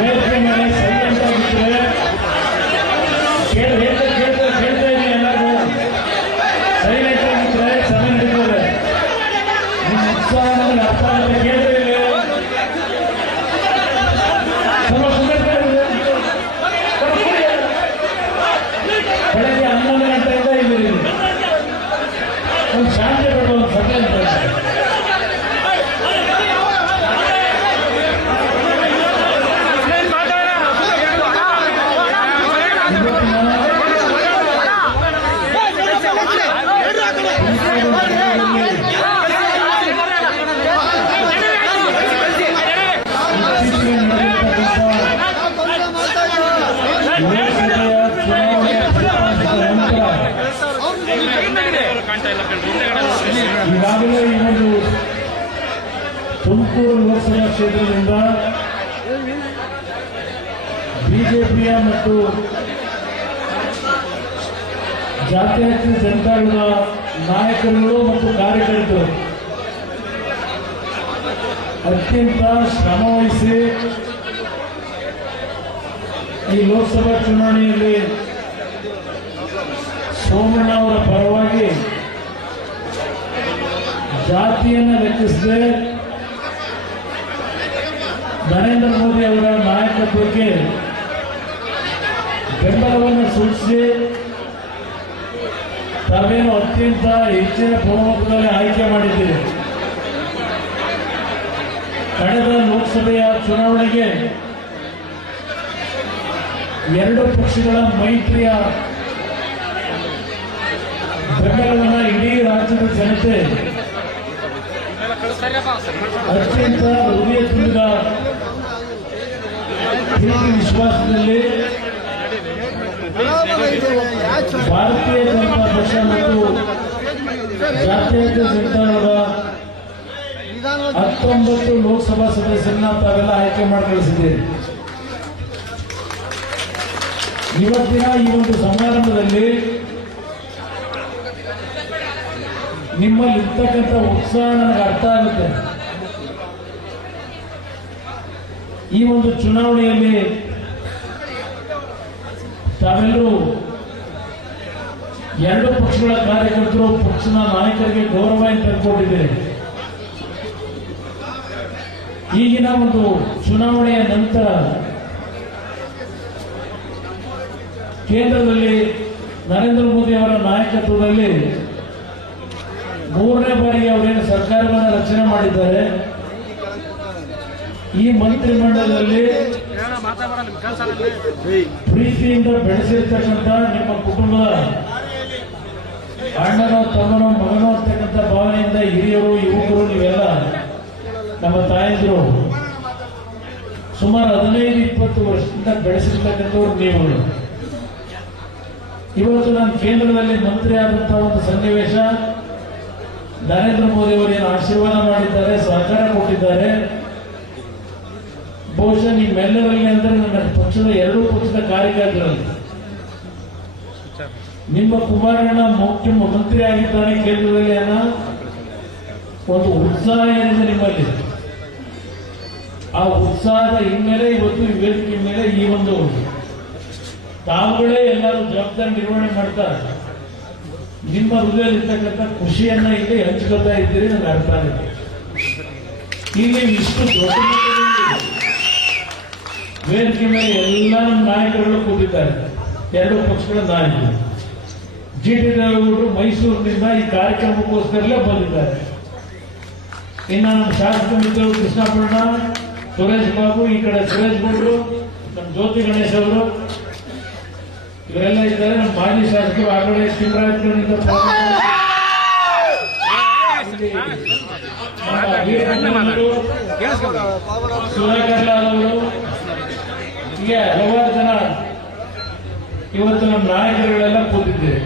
ವೇದಿಕೆ ಮೇಲೆ ಸೈಲೆಂಟ್ ಆಗಿದ್ರೆ ಕೇಳ್ತಾ ಇದೀನಿ. ಎಲ್ಲರೂ ಸೈಲೆಂಟ್ ಆಗಿದ್ರೆ ಸಮಯ ನಡೀತದೆ. ನಿಮ್ಮ ಉತ್ಸಾಹ ಅರ್ಥ ಆಗುತ್ತೆ. ಕೇಳ್ತಾ ಇದೆ ಬೆಳಗ್ಗೆ 11 ಗಂಟೆಯಿಂದ ಇಲ್ಲಿ ಒಂದು ಶಾಂತಿ ಕೊಡುವ ಒಂದು ಸಭೆ ಅಂತ ಈಗಾಗಲೇ ಈ ಒಂದು ತುಮಕೂರು ಲೋಕಸಭಾ ಕ್ಷೇತ್ರದಿಂದ ಬಿಜೆಪಿಯ ಮತ್ತು ಜಾತ್ಯತೀತ ಜನತಾದಳದ ನಾಯಕರುಗಳು ಮತ್ತು ಕಾರ್ಯಕರ್ತರು ಅತ್ಯಂತ ಶ್ರಮವಹಿಸಿ ಈ ಲೋಕಸಭಾ ಚುನಾವಣೆಯಲ್ಲಿ ಸೋಮಣ್ಣ ಅವರ ಪರವಾಗಿ ಜಾತಿಯನ್ನು ಲೆಕ್ಕಿಸದೆ ನರೇಂದ್ರ ಮೋದಿ ಅವರ ನಾಯಕತ್ವಕ್ಕೆ ಬೆಂಬಲವನ್ನು ಸೂಚಿಸಿ ತಾವೇನು ಅತ್ಯಂತ ಹೆಚ್ಚಿನ ಬಹುಮತದಲ್ಲಿ ಆಯ್ಕೆ ಮಾಡಿದ್ದೀರಿ. ಕಳೆದ ಲೋಕಸಭೆಯ ಚುನಾವಣೆಗೆ ಎರಡು ಪಕ್ಷಗಳ ಮೈತ್ರಿಯ ಬೆಂಬಲವನ್ನು ಇಡೀ ರಾಜ್ಯದ ಜನತೆ ಅತ್ಯಂತ ಹೃದಯ ತುಂಬಿದ ಪ್ರೀತಿ ವಿಶ್ವಾಸದಲ್ಲಿ ಭಾರತೀಯ ಜನತಾ ಪಕ್ಷ ಮತ್ತು ಜಾತ್ಯತೀತ ಜನತಾದಳದ 19 ಲೋಕಸಭಾ ಸದಸ್ಯರನ್ನ ತಾವೆಲ್ಲ ಆಯ್ಕೆ ಮಾಡಿ ಕಳಿಸಿದ್ದೀರಿ. ಇವತ್ತಿನ ಈ ಒಂದು ಸಮಾರಂಭದಲ್ಲಿ ನಿಮ್ಮಲ್ಲಿ ಇರ್ತಕ್ಕಂಥ ಉತ್ಸಾಹ ನನಗೆ ಅರ್ಥ ಆಗುತ್ತೆ. ಈ ಒಂದು ಚುನಾವಣೆಯಲ್ಲಿ ತಾವೆಲ್ಲರೂ ಎರಡು ಪಕ್ಷಗಳ ಕಾರ್ಯಕರ್ತರು ಪಕ್ಷದ ನಾಯಕರಿಗೆ ಗೌರವವನ್ನು ತಂದುಕೊಂಡಿದ್ದೀರಿ. ಈಗಿನ ಒಂದು ಚುನಾವಣೆಯ ನಂತರ ಕೇಂದ್ರದಲ್ಲಿ ನರೇಂದ್ರ ಮೋದಿ ಅವರ ನಾಯಕತ್ವದಲ್ಲಿ 3ನೇ ಬಾರಿಗೆ ಅವರೇನು ಸರ್ಕಾರವನ್ನು ರಚನೆ ಮಾಡಿದ್ದಾರೆ. ಈ ಮಂತ್ರಿಮಂಡಲದಲ್ಲಿ ಪ್ರೀತಿಯಿಂದ ಬೆಳೆಸಿರ್ತಕ್ಕಂಥ ನಿಮ್ಮ ಕುಟುಂಬದ ಅಣ್ಣನೋ ತಮ್ಮನೋ ಮಗನೋ ಅಂತಕ್ಕಂಥ ಭಾವನೆಯಿಂದ ಹಿರಿಯರು ಯುವಕರು ನೀವೆಲ್ಲ ನಮ್ಮ ತಾಯಂದಿರು ಸುಮಾರು 15-20 ವರ್ಷದಿಂದ ಬೆಳೆಸಿರ್ತಕ್ಕಂಥವ್ರು ನೀವು. ಇವತ್ತು ನಾನು ಕೇಂದ್ರದಲ್ಲಿ ಮಂತ್ರಿ ಆದಂತಹ ಒಂದು ಸನ್ನಿವೇಶ, ನರೇಂದ್ರ ಮೋದಿ ಅವರು ಏನು ಆಶೀರ್ವಾದ ಮಾಡಿದ್ದಾರೆ, ಸಹಕಾರ ಕೊಟ್ಟಿದ್ದಾರೆ. ಬಹುಶಃ ನಿಮ್ಮೆಲ್ಲರಲ್ಲಿ ಅಂದರೆ ನನ್ನ ಪಕ್ಷದ ಎರಡೂ ಪಕ್ಷದ ಕಾರ್ಯಕರ್ತರಲ್ಲಿ ನಿಮ್ಮ ಕುಮಾರಣ್ಣ ಮುಖ್ಯಮಂತ್ರಿ ಆಗಿದ್ದಾನೆ ಕೇಂದ್ರದಲ್ಲಿ ಅನ್ನೋ ಒಂದು ಉತ್ಸಾಹ ಏನಿದೆ ನಿಮ್ಮಲ್ಲಿ. ಆ ಉತ್ಸಾಹದ ಹಿನ್ನೆಲೆ ಇವತ್ತು ಈ ವೇದಿಕೆ ಮೇಲೆ ಈ ಒಂದು ತಾವುಗಳೇ ಎಲ್ಲರೂ ಜವಾಬ್ದಾರಿ ನಿರ್ವಹಣೆ ಮಾಡ್ತಾರೆ. ನಿಮ್ಮ ಹೃದಯದಲ್ಲಿರ್ತಕ್ಕಂಥ ಖುಷಿಯನ್ನ ಇಲ್ಲಿ ಹಂಚ್ಕೊಳ್ತಾ ಇದ್ದೀರಿ. ನನಗೆ ಅರ್ಥ ಆಗುತ್ತೆ. ಇಲ್ಲಿ ಇಷ್ಟು ದೊಡ್ಡ ವೇದಿಕೆ ಮೇಲೆ ಎಲ್ಲ ನಮ್ಮ ನಾಯಕರುಗಳು ಕೂತಿದ್ದಾರೆ. ಎರಡು ಪಕ್ಷಗಳ ನಾಯಕರು. ಜಿಟಿ ದೇವೇಗೌಡರು ಮೈಸೂರಿನಿಂದ ಈ ಕಾರ್ಯಕ್ರಮಕ್ಕೋಸ್ಕರಲೇ ಬಂದಿದ್ದಾರೆ. ಇನ್ನು ನಮ್ಮ ಶಾಸಕ ಮಿತ್ರರು ಕೃಷ್ಣಪ್ಪಣ್ಣ, ಸುರೇಶ್ ಬಾಬು, ಈ ಕಡೆ ಸುರೇಶ್ ಗೌಡರು, ನಮ್ಮ ಜ್ಯೋತಿ ಗಣೇಶ್ ಅವರು ಇವರೆಲ್ಲ ಇದ್ದಾರೆ. ನಮ್ಮ ಮಾಜಿ ಶಾಸಕರು ಆಗಲೇ ಶಿವರಾಜನಿಂದ ಸುಧಾಕರ್ ಅವರು, ಹೀಗೆ ಹಲವಾರು ಜನ ಇವತ್ತು ನಮ್ಮ ನಾಯಕರುಗಳೆಲ್ಲ ಕೂತಿದ್ದೇವೆ.